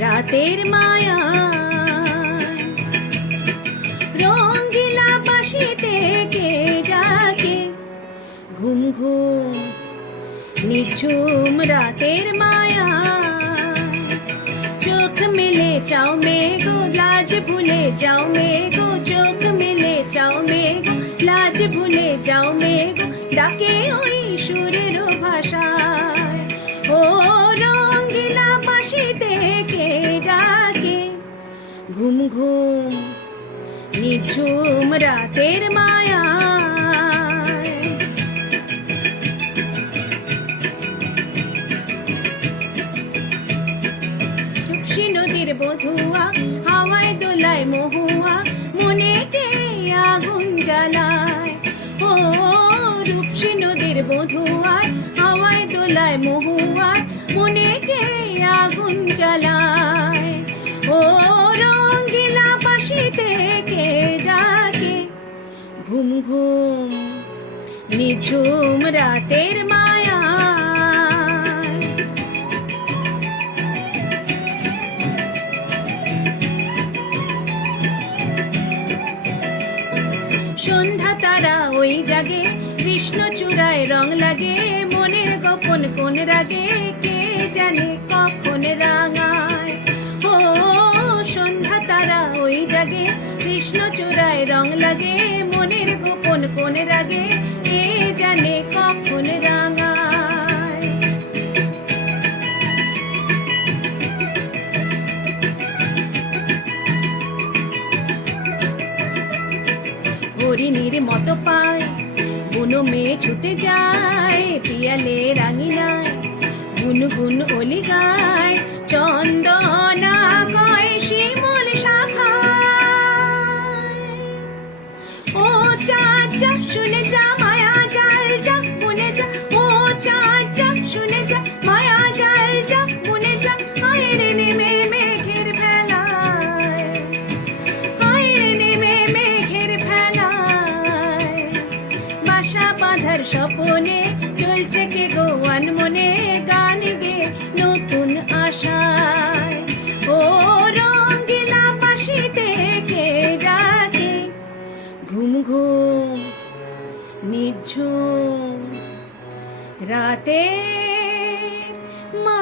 রাতের মায়া রঙ্গিলা বাঁশিতে কে ডাকে ঘুম ঘুম নিঝুম রাতের মায়া চোখ মেলে চাও মেঘো লাজ ভুলে যাও মেঘো চোখ মেলে চাও মেঘো লাজ ভুলে যাও মেঘো ডাকে ওই সুরের ভাষায় ও রঙ্গিলা বাঁশিতে কে ডাকে ঘুম ঘুম নিঝুম রাতের মায়া নদীর বধুয়া হাওয়ায় দোলায় মহুয়া মনে কে আগুন জ্বালায় ও রূপসী নদীর বধুয়ায় হাওয়ায় দোলায় মহুয়া মনে কে আগুন জ্বালায় ও রঙ্গিলা বাঁশিতে কে ডাকে ঘুম ঘুম নিঝুম রাতের মায়া সন্ধ্যা তারা ওই জাগে কৃষ্ণ চূড়ায় রং লাগে মনের গোপন কোন রাগে কে জানে কখন রাঙায় ও সন্ধ্যা তারা ওই জাগে কৃষ্ণ চূড়ায় রং লাগে মনের গোপন কোন রাগে কে জানে কখন রাঙায় হরিণীর মতো পায় বুনো মেয়ে ছুটে যায় পিয়ালে রাঙিনায় গুনগুন অলি গায় চন্দনা কয় শিমুল শাখায় ও চাচা শুনে যা মায়া জাল যা মনে যা ও চাচা শুনে যা মায়া জাল যা মনে যা আয়ের নেমে মেঘের ভেলায় আয়ের নেমে মেঘের ভেলায় বাসা বাঁধার স্বপনে চলছে কে গোয়ান মনে গান গে নতুন আশায় ও রঙ্গিলা বাঁশিতে কে ডাকে ঘুম ঘুম নিঝুম রাতে মা